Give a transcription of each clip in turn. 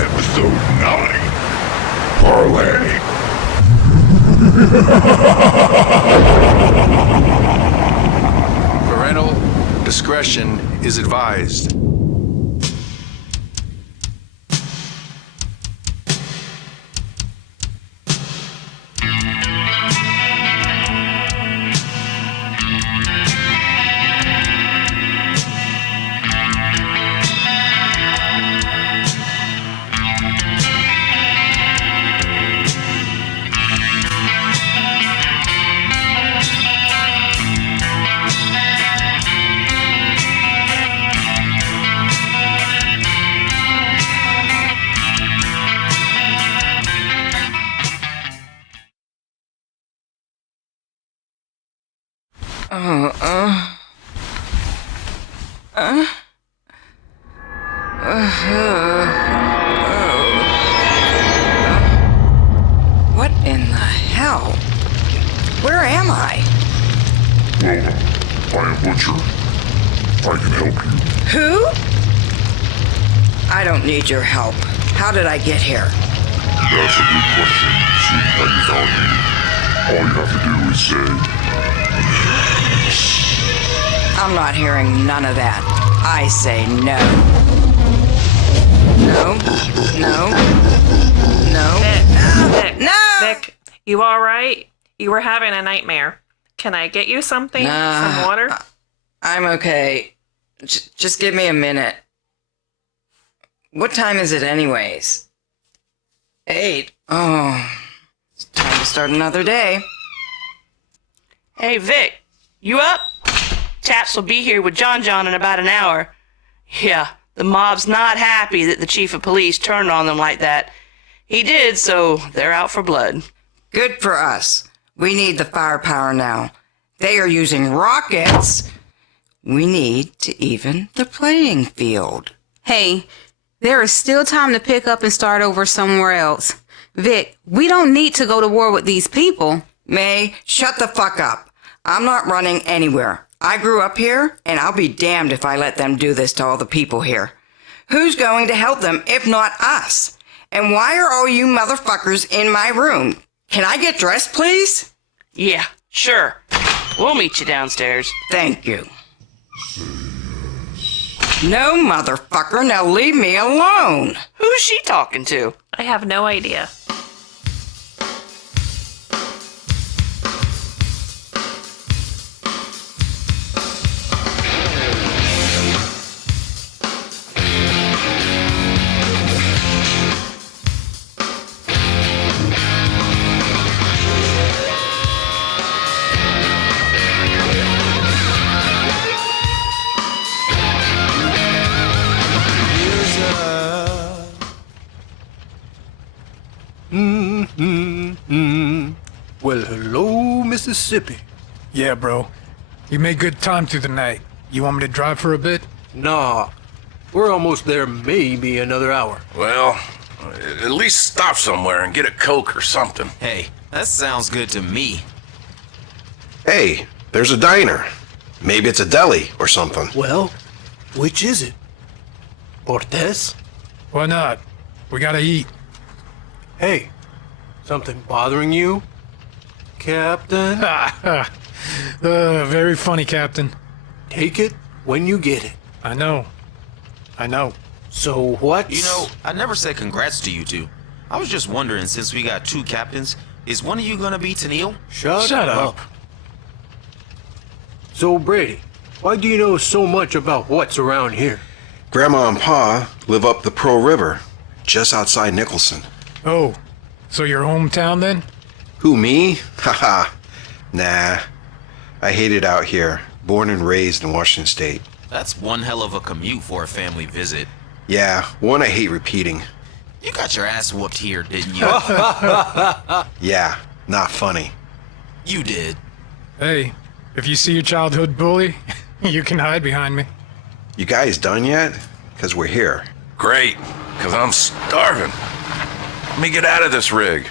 Episode 9. Parlay. Parental discretion is advised. What in the hell? Where am I? Welcome. I am Butcher. I can help you. Who? I don't need your help. How did I get here? That's a good question. Seeing how you found me. All you have to do is say... I'm not hearing none of that. I say no. No. No. No. Vic, No! Vic, you all right? You were having a nightmare. Can I get you something? Some water? I'm okay. Just give me a minute. What time is it anyways? 8. Oh, it's time to start another day. Hey, Vic, you up? Chaps will be here with John in about an hour. Yeah, the mob's not happy that the chief of police turned on them like that. He did, so they're out for blood. Good for us. We need the firepower now. They are using rockets. We need to even the playing field. Hey, there is still time to pick up and start over somewhere else. Vic, we don't need to go to war with these people. May, shut the fuck up. I'm not running anywhere. I grew up here, and I'll be damned if I let them do this to all the people here. Who's going to help them if not us? And why are all you motherfuckers in my room? Can I get dressed, please? Yeah, sure. We'll meet you downstairs. Thank you. No, motherfucker, now leave me alone. Who's she talking to? I have no idea. Well, hello, Mississippi. Yeah, bro. You made good time through the night. You want me to drive for a bit? Nah, we're almost there, maybe another hour. Well, at least stop somewhere and get a Coke or something. Hey, that sounds good to me. Hey, there's a diner. Maybe it's a deli or something. Well, which is it? Portez? Why not? We gotta eat. Hey, something bothering you, Captain? Very funny, Captain. Take it when you get it. I know. So what? You know, I never said congrats to you two. I was just wondering, since we got 2 captains, is one of you gonna be Tennille? Shut up. So, Brady, why do you know so much about what's around here? Grandma and Pa live up the Pearl River, just outside Nicholson. Oh, so your hometown then? Who, me? Haha. Nah. I hate it out here. Born and raised in Washington State. That's one hell of a commute for a family visit. Yeah, one I hate repeating. You got your ass whooped here, didn't you? Yeah, not funny. You did. Hey, if you see your childhood bully, you can hide behind me. You guys done yet? Because we're here. Great, because I'm starving. Let me get out of this rig.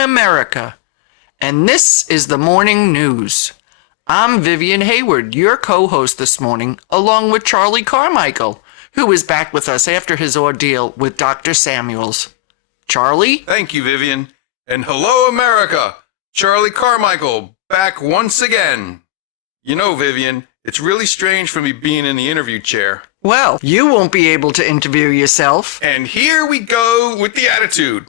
America, and this is the morning news. I'm Vivian Hayward, your co-host this morning, along with Charlie Carmichael, who is back with us after his ordeal with Dr. Samuels. Charlie? Thank you, Vivian. And hello, America! Charlie Carmichael, back once again. You know, Vivian, it's really strange for me being in the interview chair. Well, you won't be able to interview yourself. And here we go with the attitude.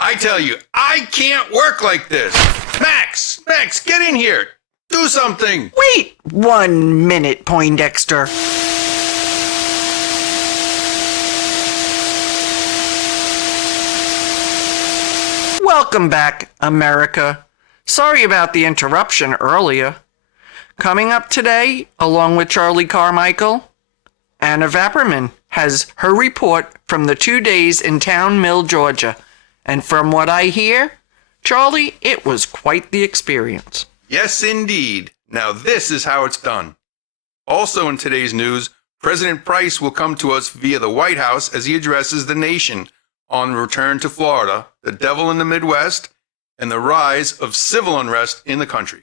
I tell you, I can't work like this. Max, get in here. Do something. Wait 1 minute, Poindexter. Welcome back, America. Sorry about the interruption earlier. Coming up today, along with Charlie Carmichael, Anna Vapperman has her report from the 2 days in Town Mill, Georgia. And from what I hear, Charlie, it was quite the experience. Yes, indeed. Now this is how it's done. Also in today's news, President Price will come to us via the White House as he addresses the nation on return to Florida, the devil in the Midwest, and the rise of civil unrest in the country.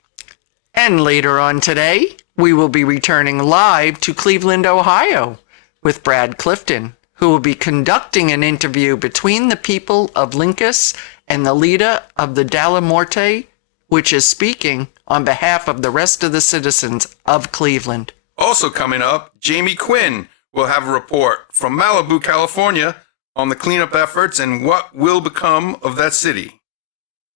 And later on today, we will be returning live to Cleveland, Ohio, with Brad Clifton, who will be conducting an interview between the people of Linkus and the leader of the Dalla Morte, which is speaking on behalf of the rest of the citizens of Cleveland. Also coming up, Jamie Quinn will have a report from Malibu, California, on the cleanup efforts and what will become of that city.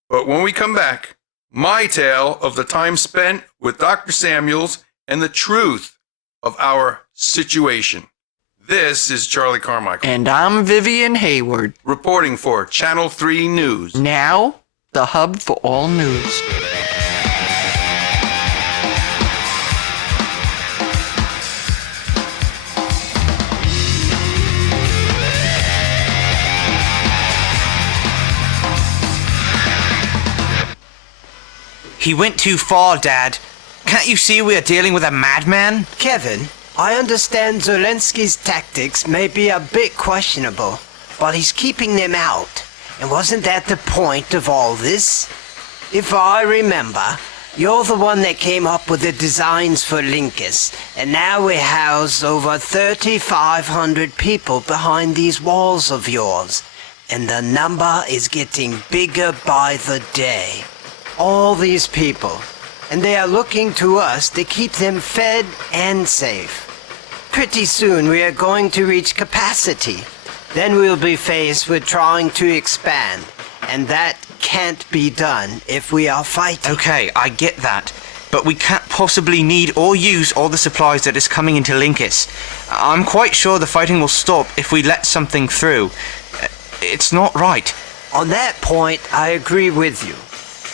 But when we come back, my tale of the time spent with Dr. Samuels and the truth of our situation. This is Charlie Carmichael. And I'm Vivian Hayward. Reporting for Channel 3 News. Now, the hub for all news. He went too far, Dad. Can't you see we are dealing with a madman? Kevin, I understand Zelensky's tactics may be a bit questionable, but he's keeping them out. And wasn't that the point of all this? If I remember, you're the one that came up with the designs for Linkus, and now we house over 3,500 people behind these walls of yours, and the number is getting bigger by the day. All these people, and they are looking to us to keep them fed and safe. Pretty soon we are going to reach capacity. Then we'll be faced with trying to expand, and that can't be done if we are fighting. Okay, I get that, but we can't possibly need or use all the supplies that is coming into Linkus. I'm quite sure the fighting will stop if we let something through. It's not right. On that point, I agree with you.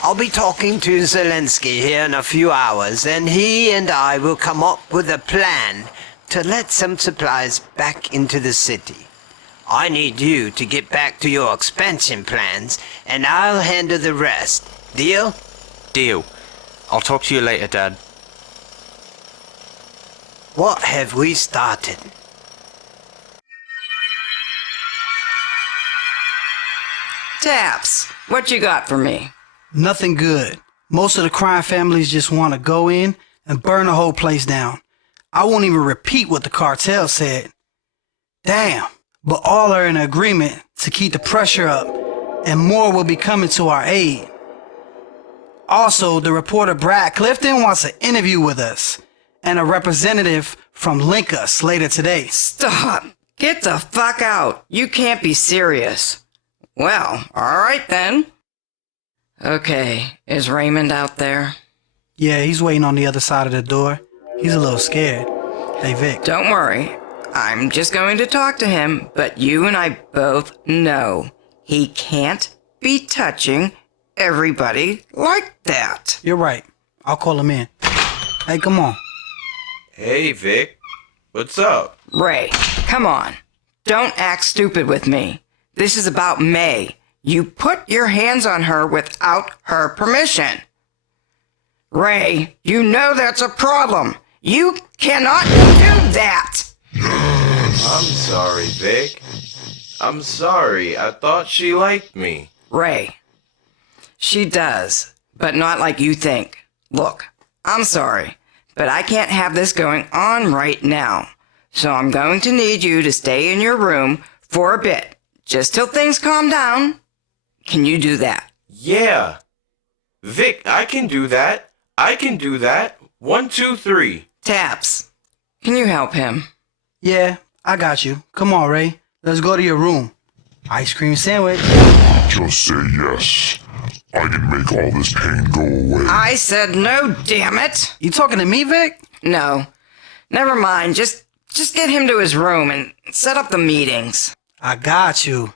I'll be talking to Zelensky here in a few hours, and he and I will come up with a plan to let some supplies back into the city. I need you to get back to your expansion plans, and I'll handle the rest. Deal? Deal. I'll talk to you later, Dad. What have we started? Taps, what you got for me? Nothing good. Most of the crime families just want to go in and burn the whole place down. I won't even repeat what the cartel said. Damn, but all are in agreement to keep the pressure up, and more will be coming to our aid. Also, the reporter Brad Clifton wants an interview with us, and a representative from Linkus later today. Stop. Get the fuck out. You can't be serious. Well, alright then. Okay, is Raymond out there? Yeah, he's waiting on the other side of the door. He's a little scared. Hey, Vic. Don't worry. I'm just going to talk to him, but you and I both know he can't be touching everybody like that. You're right. I'll call him in. Hey, come on. Hey, Vic. What's up? Ray, come on. Don't act stupid with me. This is about May. You put your hands on her without her permission. Ray, you know that's a problem. You cannot do that. I'm sorry, Vic. I'm sorry. I thought she liked me. Ray, She does, but not like you think. Look, I'm sorry, but I can't have this going on right now. So I'm going to need you to stay in your room for a bit, just till things calm down. Can you do that? Yeah. Vic, I can do that. I can do that. 1, 2, 3. Taps, can you help him? Yeah, I got you. Come on, Ray. Let's go to your room. Ice cream sandwich. Just say yes. I can make all this pain go away. I said no, damn it. You talking to me, Vic? No. Never mind. Just get him to his room and set up the meetings. I got you.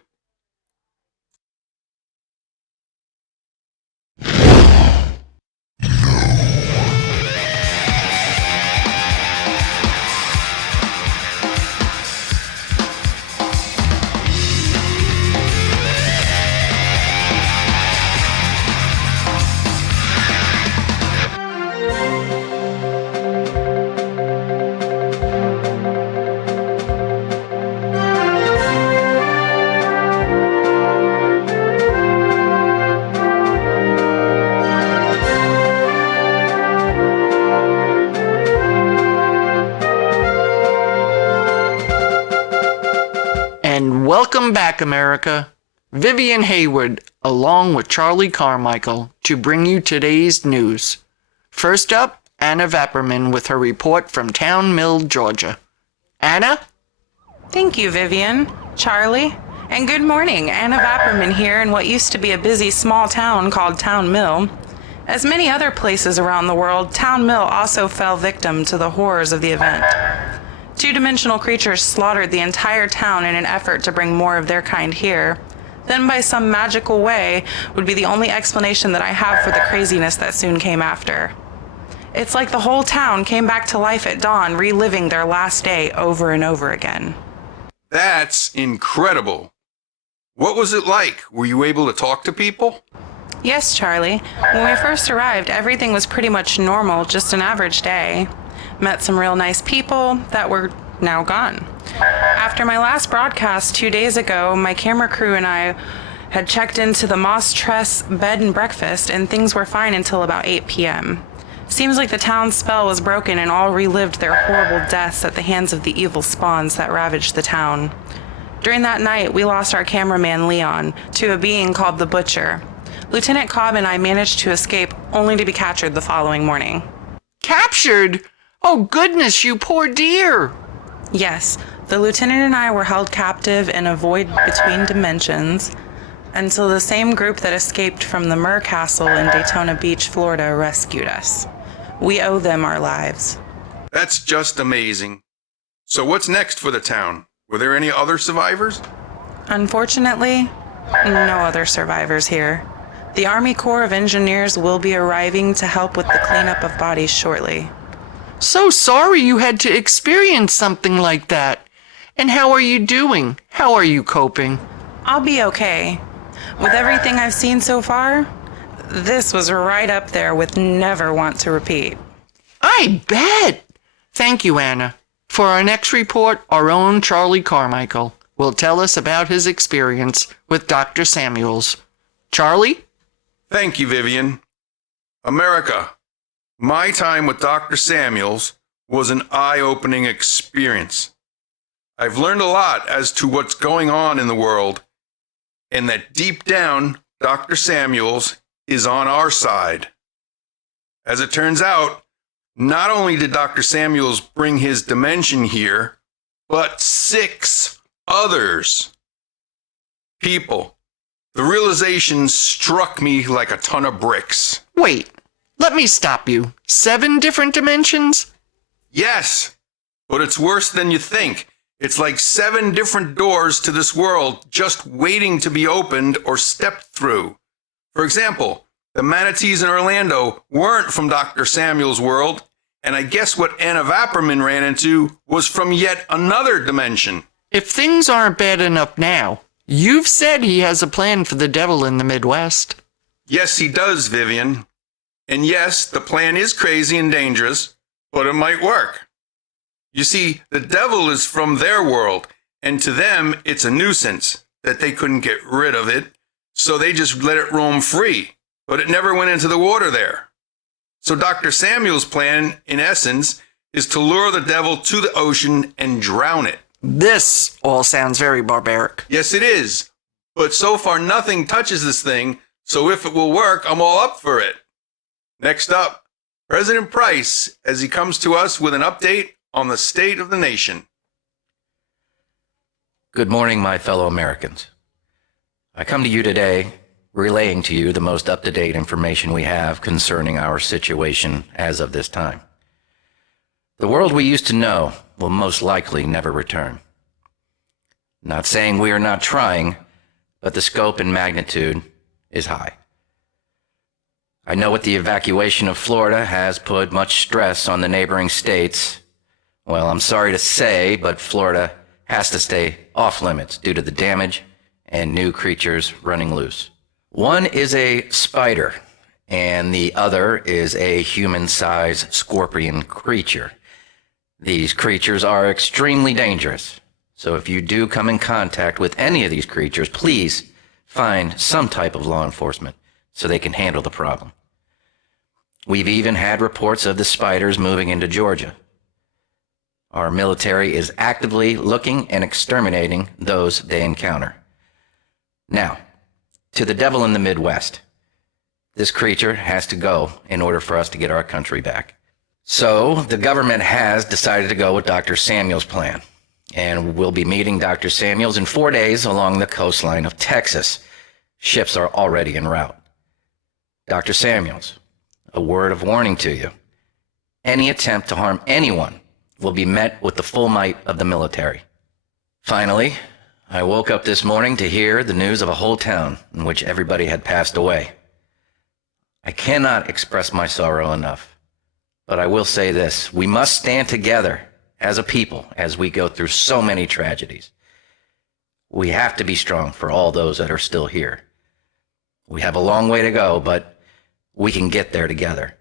And welcome back, America. Vivian Hayward, along with Charlie Carmichael, to bring you today's news. First up, Anna Vapperman with her report from Town Mill, Georgia. Anna? Thank you, Vivian, Charlie, and good morning. Anna Vapperman here in what used to be a busy small town called Town Mill. As many other places around the world, Town Mill also fell victim to the horrors of the event. Two-dimensional creatures slaughtered the entire town in an effort to bring more of their kind here. Then by some magical way would be the only explanation that I have for the craziness that soon came after. It's like the whole town came back to life at dawn, reliving their last day over and over again. That's incredible. What was it like? Were you able to talk to people? Yes, Charlie. When we first arrived, everything was pretty much normal, just an average day. Met some real nice people that were now gone. After my last broadcast 2 days ago, my camera crew and I had checked into the Moss Tress bed and breakfast, and things were fine until about 8 p.m. Seems like the town's spell was broken and all relived their horrible deaths at the hands of the evil spawns that ravaged the town. During that night, we lost our cameraman Leon to a being called the Butcher. Lieutenant Cobb and I managed to escape, only to be captured the following morning. Captured? Oh goodness, you poor dear! Yes, the lieutenant and I were held captive in a void between dimensions until the same group that escaped from the Murr Castle in Daytona Beach, Florida, rescued us. We owe them our lives. That's just amazing. So what's next for the town? Were there any other survivors? Unfortunately, no other survivors here. The Army Corps of Engineers will be arriving to help with the cleanup of bodies shortly. So sorry you had to experience something like that. And how are you doing? How are you coping? I'll be okay. With everything I've seen so far, this was right up there with never want to repeat. I bet! Thank you, Anna. For our next report, our own Charlie Carmichael will tell us about his experience with Dr. Samuels. Charlie? Thank you, Vivian. America, my time with Dr. Samuels was an eye-opening experience. I've learned a lot as to what's going on in the world, and that deep down, Dr. Samuels is on our side. As it turns out, not only did Dr. Samuels bring his dimension here, but 6 others. People, the realization struck me like a ton of bricks. Wait, let me stop you. 7 different dimensions? Yes, but it's worse than you think. It's like 7 different doors to this world just waiting to be opened or stepped through. For example, the manatees in Orlando weren't from Dr. Samuel's world, and I guess what Anna Vapperman ran into was from yet another dimension. If things aren't bad enough now, you've said he has a plan for the devil in the Midwest. Yes, he does, Vivian. And yes, the plan is crazy and dangerous, but it might work. You see, the devil is from their world, and to them, it's a nuisance that they couldn't get rid of it, so they just let it roam free. but it never went into the water there. So Dr. Samuel's plan, in essence, is to lure the devil to the ocean and drown it. This all sounds very barbaric. Yes, it is. But so far, nothing touches this thing, so if it will work, I'm all up for it. Next up, President Price, as he comes to us with an update on the state of the nation. Good morning, my fellow Americans. I come to you today relaying to you the most up-to-date information we have concerning our situation as of this time. The world we used to know will most likely never return. Not saying we are not trying, but the scope and magnitude is high. I know what the evacuation of Florida has put much stress on the neighboring states. Well, I'm sorry to say, but Florida has to stay off limits due to the damage and new creatures running loose. One is a spider, and the other is a human-sized scorpion creature. These creatures are extremely dangerous, so if you do come in contact with any of these creatures, please find some type of law enforcement so they can handle the problem. We've even had reports of the spiders moving into Georgia. Our military is actively looking and exterminating those they encounter. Now, to the devil in the Midwest. This creature has to go in order for us to get our country back. So, the government has decided to go with Dr. Samuel's plan. And we'll be meeting Dr. Samuels in 4 days along the coastline of Texas. Ships are already en route. Dr. Samuels, a word of warning to you. Any attempt to harm anyone will be met with the full might of the military. Finally, I woke up this morning to hear the news of a whole town in which everybody had passed away. I cannot express my sorrow enough, but I will say this: we must stand together as a people as we go through so many tragedies. We have to be strong for all those that are still here. We have a long way to go, but we can get there together.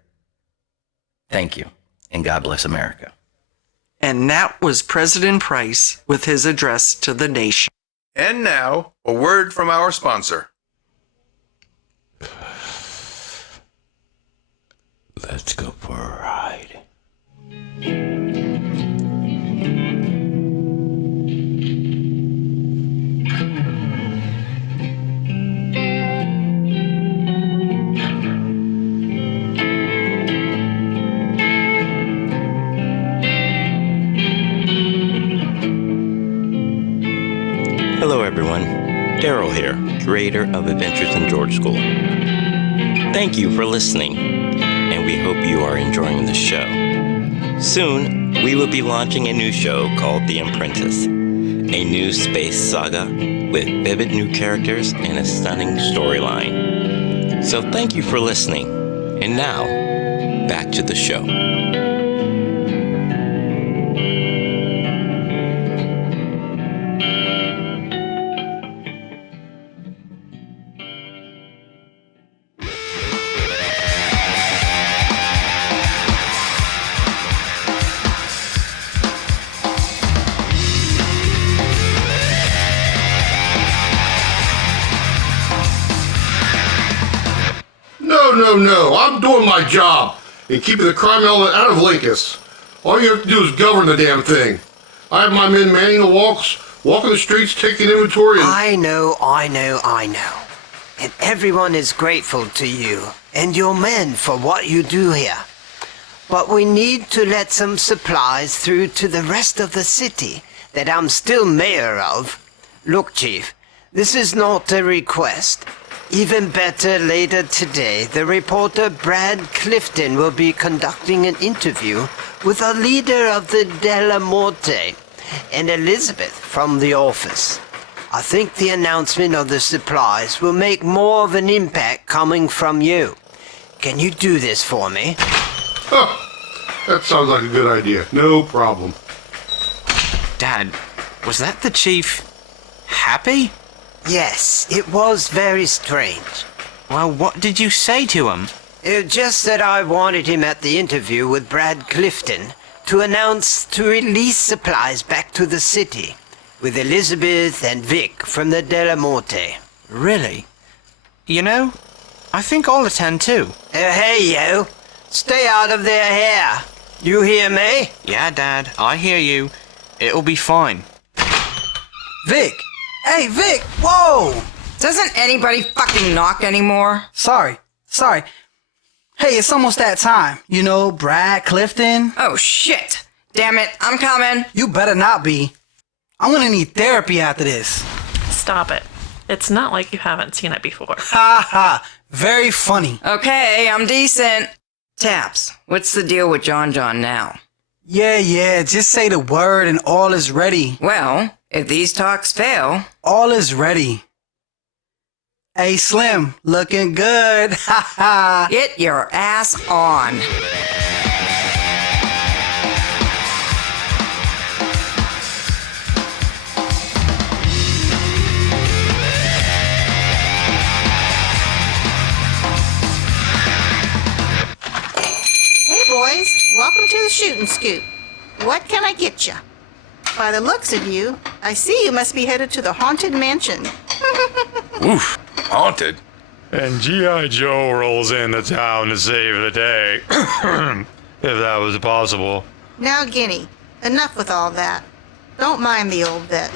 Thank you, and God bless America. And that was President Price with his address to the nation. And now, a word from our sponsor. Let's go for a ride. Hello everyone, Daryl here, creator of Adventures in George School. Thank you for listening, and we hope you are enjoying the show. Soon, we will be launching a new show called The Apprentice, a new space saga with vivid new characters and a stunning storyline. So thank you for listening, and now, back to the show. No, I'm doing my job and keeping the crime element out of Linkus. All you have to do is govern the damn thing. I have my men manning the walks, walking the streets, taking inventory, and... I know. And everyone is grateful to you and your men for what you do here. But we need to let some supplies through to the rest of the city that I'm still mayor of. Look, Chief, this is not a request. Even better, later today, the reporter Brad Clifton will be conducting an interview with a leader of the Della Morte and Elizabeth from the office. I think the announcement of the supplies will make more of an impact coming from you. Can you do this for me? That sounds like a good idea. No problem. Dad, was that the chief happy? Yes, it was very strange. Well, what did you say to him? Just that I wanted him at the interview with Brad Clifton to announce to release supplies back to the city with Elizabeth and Vic from the Della Morte. Really? You know, I think I'll attend too. Hey, you. Stay out of their hair. You hear me? Yeah, Dad, I hear you. It'll be fine. Vic! Hey, Vic! Whoa! Doesn't anybody fucking knock anymore? Sorry. Hey, it's almost that time. You know, Brad, Clifton. Oh, shit. Damn it, I'm coming. You better not be. I'm gonna need therapy after this. Stop it. It's not like you haven't seen it before. Ha ha. Very funny. Okay, I'm decent. Taps, what's the deal with John now? Yeah, just say the word and all is ready. Well, if these talks fail... All is ready. Hey, Slim, looking good. Ha ha. Get your ass on. Boys, welcome to the Shooting Scoop. What can I get you? By the looks of you, I see you must be headed to the Haunted Mansion. Oof, haunted? And G.I. Joe rolls into town to save the day. If that was possible. Now, Guinea, enough with all that. Don't mind the old vet.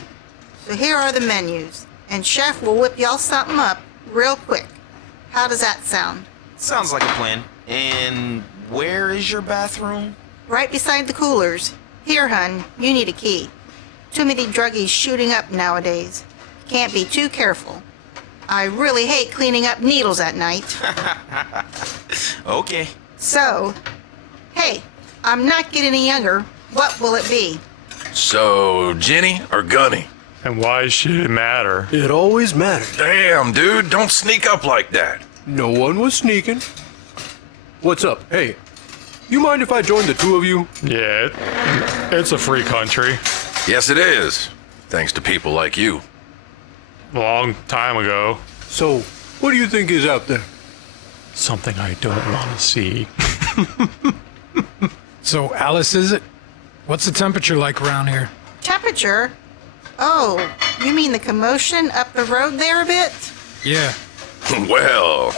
So here are the menus, and Chef will whip y'all something up real quick. How does that sound? Sounds like a plan. And where is your bathroom? Right beside the coolers. Here, hun, you need a key. Too many druggies shooting up nowadays. Can't be too careful. I really hate cleaning up needles at night. Okay. So, hey, I'm not getting any younger. What will it be? So, Jenny or Gunny? And why should it matter? It always matters. Damn, dude, don't sneak up like that. No one was sneaking. What's up? Hey, you mind if I join the two of you? Yeah, it's a free country. Yes, it is. Thanks to people like you. Long time ago. So, what do you think is out there? Something I don't want to see. So, Alice, is it? What's the temperature like around here? Temperature? Oh, you mean the commotion up the road there a bit? Yeah. Well,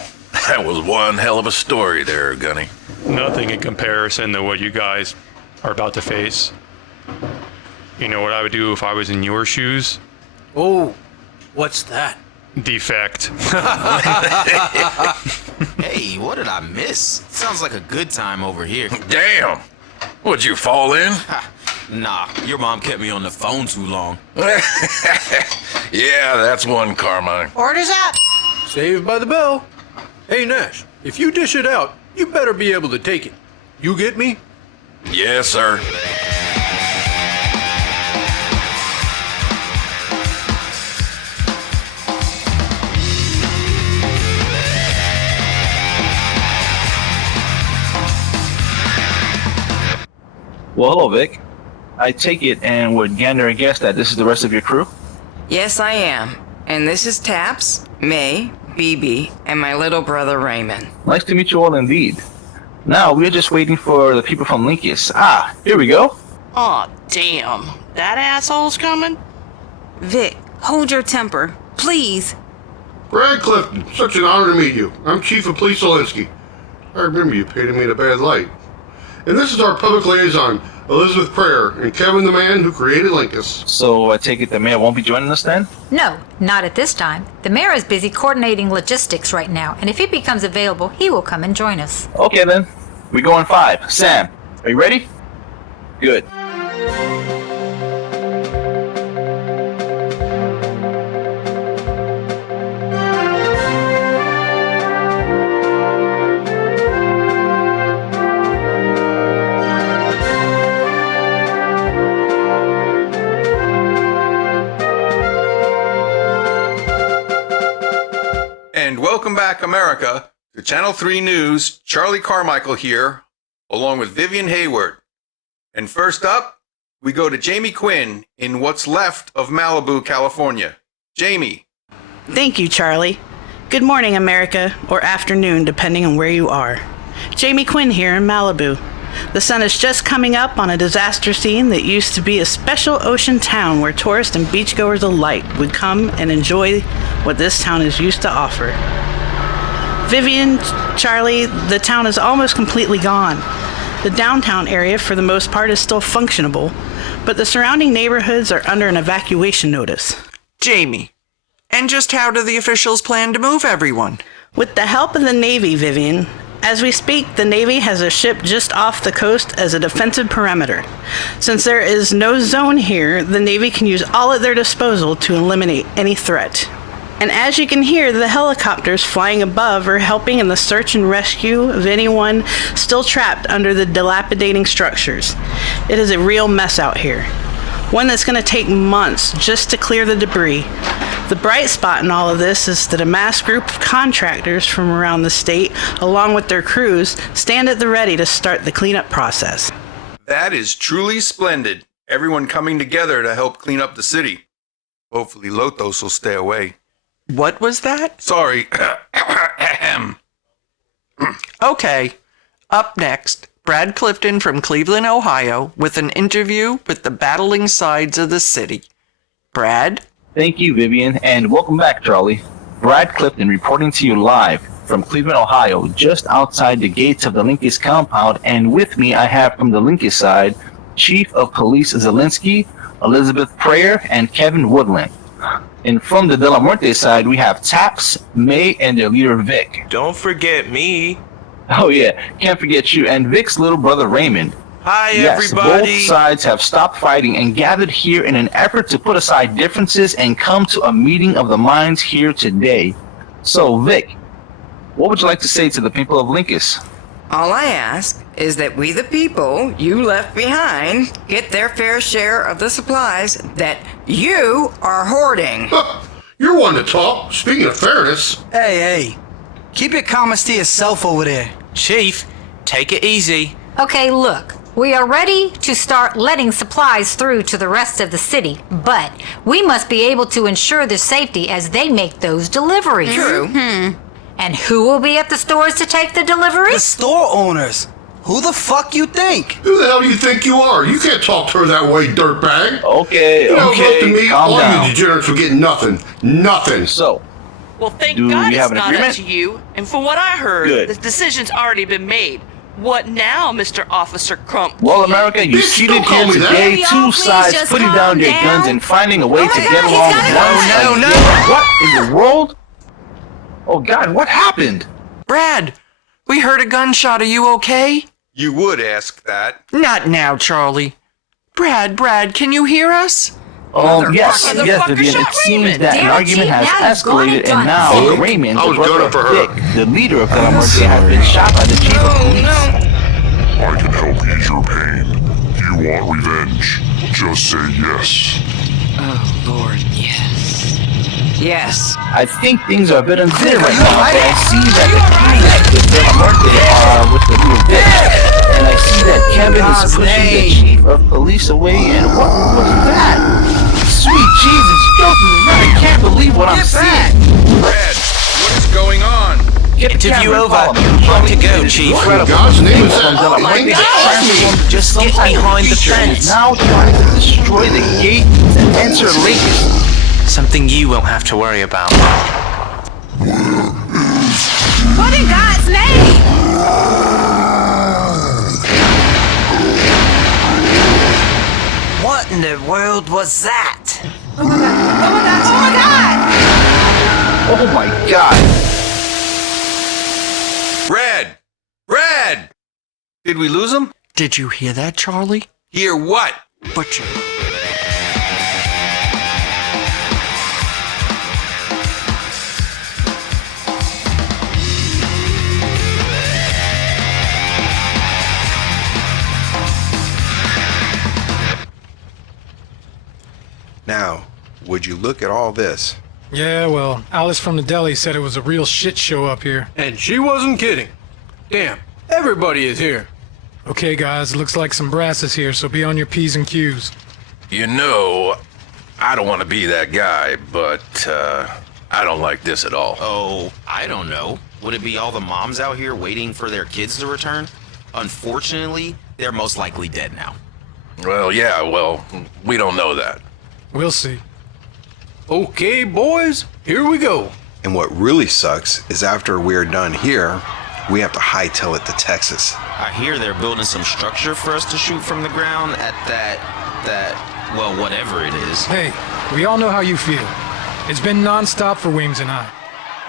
that was one hell of a story there, Gunny. Nothing in comparison to what you guys are about to face. You know what I would do if I was in your shoes? Oh, what's that? Defect. Hey, what did I miss? Sounds like a good time over here. Damn! Would you fall in? Nah, your mom kept me on the phone too long. Yeah, that's one, Carmine. Orders up! Saved by the bell. Hey, Nash, if you dish it out, you better be able to take it. You get me? Yes, sir. Well, hello, Vic. I take it and would gander a guess that this is the rest of your crew? Yes, I am. And this is Taps, May, BB, and my little brother Raymond. Nice to meet you all indeed. Now, we're just waiting for the people from Linkus. Ah, here we go. Aw, damn. That asshole's coming? Vic, hold your temper, please. Brad Clifton, such an honor to meet you. I'm Chief of Police Olinsky. I remember you painted me in a bad light. And this is our public liaison, Elizabeth Prayer, and Kevin the man who created Linkus. So I take it the mayor won't be joining us then? No, not at this time. The mayor is busy coordinating logistics right now, and if he becomes available, he will come and join us. Okay then. We go in 5. Sam, are you ready? Good. And welcome back, America, to Channel 3 News. Charlie Carmichael here, along with Vivian Hayward. And first up, we go to Jamie Quinn in what's left of Malibu, California. Jamie. Thank you, Charlie. Good morning, America, or afternoon, depending on where you are. Jamie Quinn here in Malibu. The sun is just coming up on a disaster scene that used to be a special ocean town where tourists and beachgoers alike would come and enjoy what this town is used to offer. Vivian, Charlie, the town is almost completely gone. The downtown area, for the most part, is still functionable, but the surrounding neighborhoods are under an evacuation notice. Jamie, and just how do the officials plan to move everyone? With the help of the Navy, Vivian. As we speak, the Navy has a ship just off the coast as a defensive perimeter. Since there is no zone here, the Navy can use all at their disposal to eliminate any threat. And as you can hear, the helicopters flying above are helping in the search and rescue of anyone still trapped under the dilapidating structures. It is a real mess out here. One that's going to take months just to clear the debris. The bright spot in all of this is that a mass group of contractors from around the state, along with their crews, stand at the ready to start the cleanup process. That is truly splendid. Everyone coming together to help clean up the city. Hopefully Lotos will stay away. What was that? Sorry. Okay. Up next, Brad Clifton from Cleveland, Ohio, with an interview with the battling sides of the city. Brad? Thank you, Vivian, and welcome back, Charlie. Brad Clifton reporting to you live from Cleveland, Ohio, just outside the gates of the Linkus compound, and with me I have from the Linkus side, Chief of Police Zelensky, Elizabeth Prayer, and Kevin Woodland. And from the De La Muerte side, we have Taps, May, and their leader, Vic. Don't forget me. Oh yeah, can't forget you, and Vic's little brother, Raymond. Hi, yes, everybody. Both sides have stopped fighting and gathered here in an effort to put aside differences and come to a meeting of the minds here today. So, Vic, what would you like to say to the people of Linkus? All I ask is that we, the people you left behind, get their fair share of the supplies that you are hoarding. You're one to talk. Speaking of fairness. Hey, keep your comments to yourself over there. Chief, take it easy. Okay, look. We are ready to start letting supplies through to the rest of the city, but we must be able to ensure their safety as they make those deliveries. True. Mm-hmm. And who will be at the stores to take the deliveries? The store owners. Who the fuck you think? Who the hell do you think you are? You can't talk to her that way, dirtbag. Okay, you know, okay, look to me, calm all down. you degenerates will get nothing. Nothing. So, Well, thank Do God we it's have an not agreement? up to you. And from what I heard, Good. the decision's already been made. What now, Mr. Officer Crump? well, America, you Bitch, seated don't call here me that. today, Hey, y'all, two please sides just putting calm down their down. guns and finding a way Oh to my get God, he's along. gotta go. No. What in the world? Oh, God, what happened? Brad, we heard a gunshot. Are you okay? You would ask that. Not now, Charlie. Brad, can you hear us? Oh, yes, Motherfucker Vivian. shot It seems Raymond. that Damn an it, argument Chief, has now you've gone and escalated, and done now it. Raymond, I the was brother gunning of for her. Vic, the leader of De La Muerte, has been shot by the chief of police. I can help ease your pain. You want revenge? Just say yes. Oh, Lord, yes. Yes. I think things are a bit unclear right now, but I see that the contacts with De La Muerte are with the leader Vic, and I see that Kevin is God's pushing the name. chief of police away, and what was that? Sweet Jesus, joking, I can't believe what I'm seeing. Brad, what is going on? Get the Interview camera and over. follow me. Time to go, It is Chief. What in incredible. God's name is People from that? De La Oh my Muerte God, have transformed Just some get type of behind the creature and fence. is now trying to destroy the gate and enter Linkus. Something you won't have to worry about. What in God's name? What in the world was that? Oh my God! Oh my God. Brad! Did we lose him? Did you hear that, Charlie? Hear what? Butcher. Now, would you look at all this? Yeah, well, Alice from the deli said it was a real shit show up here. And she wasn't kidding. Damn, everybody is here. Okay, guys, looks like some brass is here, so be on your P's and Q's. You know, I don't want to be that guy, but I don't like this at all. Oh, I don't know. Would it be all the moms out here waiting for their kids to return? Unfortunately, they're most likely dead now. Well, yeah, we don't know that. We'll see. Okay, boys, here we go. And what really sucks is after we're done here, we have to hightail it to Texas. I hear they're building some structure for us to shoot from the ground at well, whatever it is. Hey, we all know how you feel. It's been non-stop for Weems and I.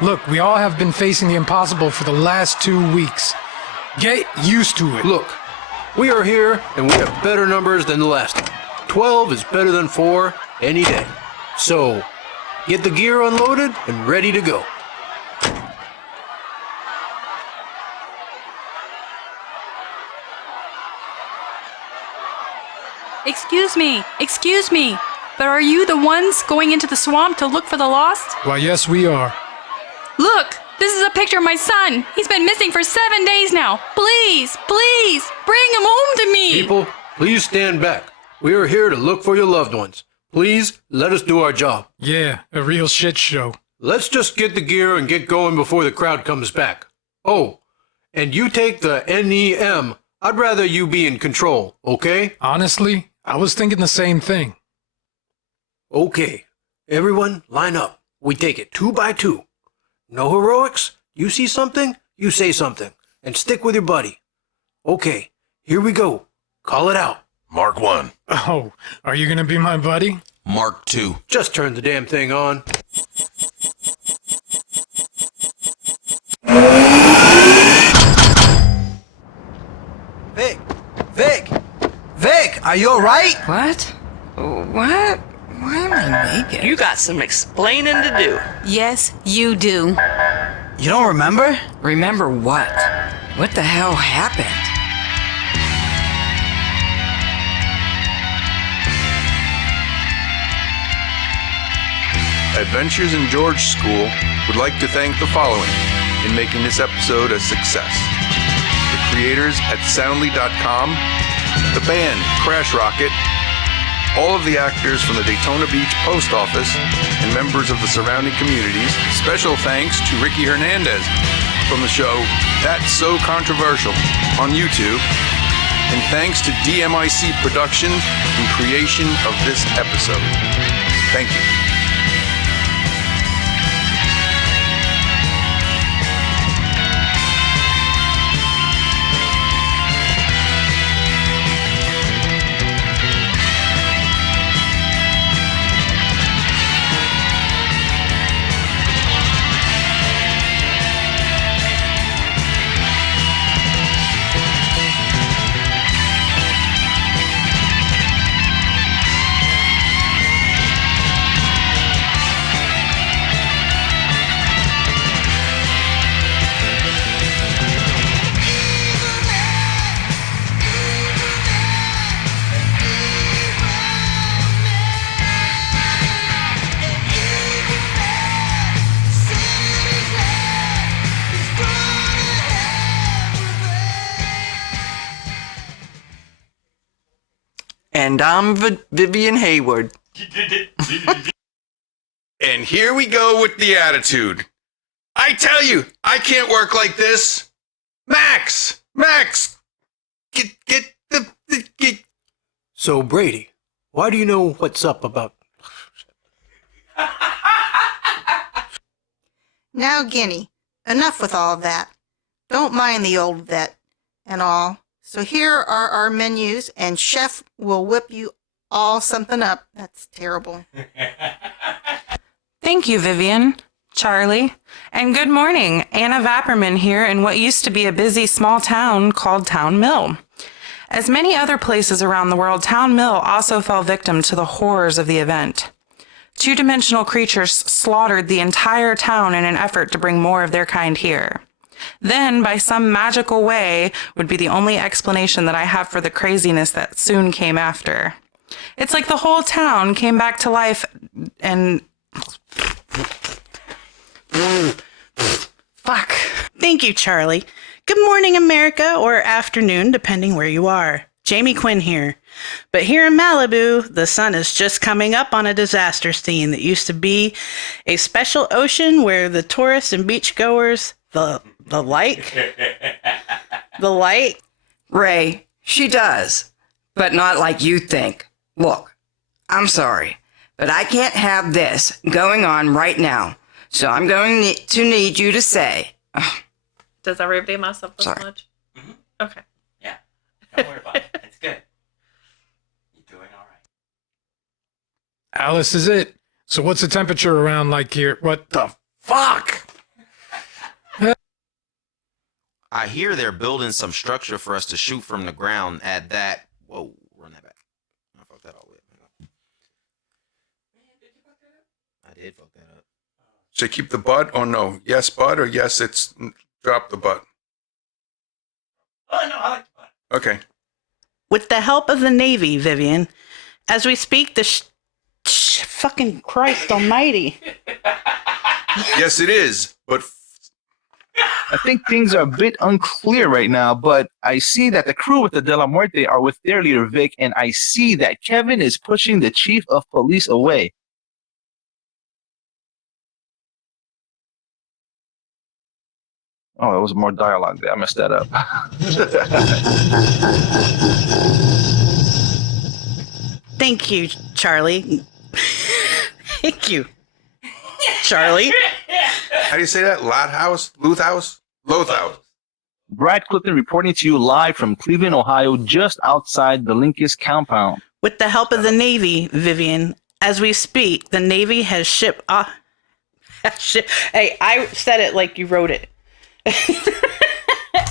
Look, we all have been facing the impossible for the last 2 weeks. Get used to it. Look, we are here and we have better numbers than the last time. 12 is better than 4 any day. So, get the gear unloaded and ready to go. Excuse me, but are you the ones going into the swamp to look for the lost? Why, yes, we are. Look, this is a picture of my son. He's been missing for 7 days now. Please, bring him home to me. People, please stand back. We are here to look for your loved ones. Please, let us do our job. Yeah, a real shit show. Let's just get the gear and get going before the crowd comes back. Oh, and you take the NEM. I'd rather you be in control, okay? Honestly, I was thinking the same thing. Okay, everyone line up. We take it 2 by 2. No heroics. You see something, you say something, and stick with your buddy. Okay, here we go. Call it out. Mark 1. Oh, are you gonna be my buddy? Mark 2. Just turn the damn thing on. Vic, are you alright? What? What? Why am I naked? You got some explaining to do. Yes, you do. You don't remember? Remember what? What the hell happened? Adventures in George School would like to thank the following in making this episode a success. The creators at Soundly.com, the band Crash Rocket, all of the actors from the Daytona Beach Post Office, and members of the surrounding communities. Special thanks to Ricky Hernandez from the show That's So Controversial on YouTube. And thanks to DMIC Productions in creation of this episode. Thank you. And I'm Vivian Hayward. And here we go with the attitude. I tell you, I can't work like this. Max, get. So, Brady, why do you know what's up about... Now, Guinea, enough with all of that. Don't mind the old vet and all. So here are our menus, and Chef will whip you all something up. That's terrible. Thank you, Vivian, Charlie, and good morning. Anna Vapperman here in what used to be a busy small town called Town Mill. As many other places around the world, Town Mill also fell victim to the horrors of the event. Two-dimensional creatures slaughtered the entire town in an effort to bring more of their kind here. Then, by some magical way, would be the only explanation that I have for the craziness that soon came after. It's like the whole town came back to life and... Fuck. Thank you, Charlie. Good morning, America, or afternoon, depending where you are. Jamie Quinn here. But here in Malibu, the sun is just coming up on a disaster scene that used to be a special ocean where the tourists and beachgoers, the light. Ray, she does, but not like you think. Look, I'm sorry, but I can't have this going on right now. So I'm going to need you to say, Does I repeat myself this Sorry. much? Okay. Yeah. Don't worry about it. It's good. You're doing all right. Alice is it. So what's the temperature around like here? What the fuck? I hear they're building some structure for us to shoot from the ground at that. Whoa, run that back. I fucked that all the way up. I did fuck that up. Should I keep the butt or no? Yes, butt, or yes, it's drop the butt. Oh, no, I like the butt. Okay. With the help of the Navy, Vivian, as we speak, fucking Christ almighty. Yes, it is, but I think things are a bit unclear right now, but I see that the crew with the De La Muerte are with their leader, Vic, and I see that Kevin is pushing the chief of police away. Oh, there was more dialogue there. I messed that up. Thank you, Charlie. Thank you, Charlie. How do you say that? Lothouse? Luthouse? Lothouse. Brad Clifton reporting to you live from Cleveland, Ohio, just outside the Linkus compound. With the help of the Navy, Vivian, as we speak, the Navy has shipped. Hey, I said it like you wrote it.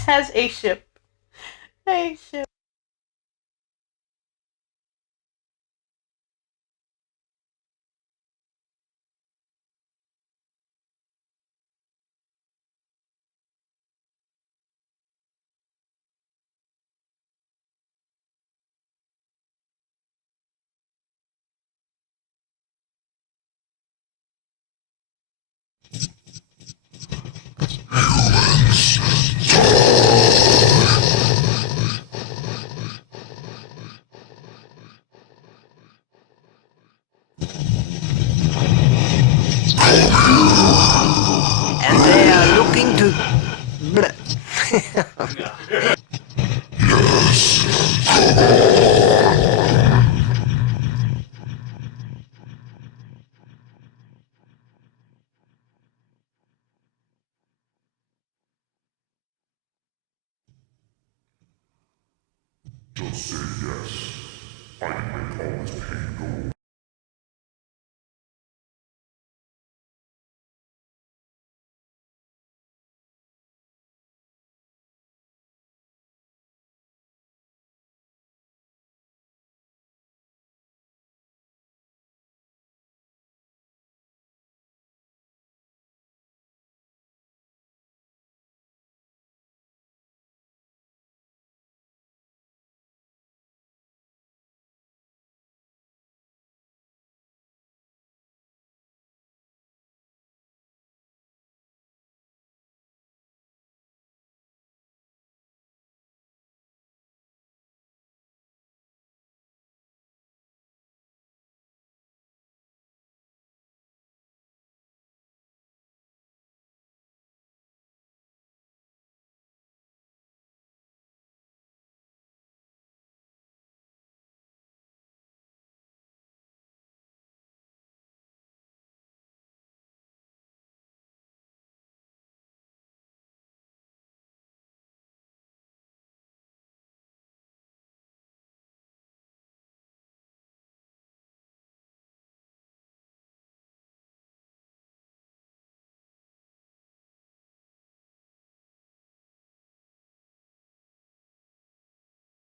Has a ship. A ship. And they are looking to. Just say yes. I can make all this pain go away.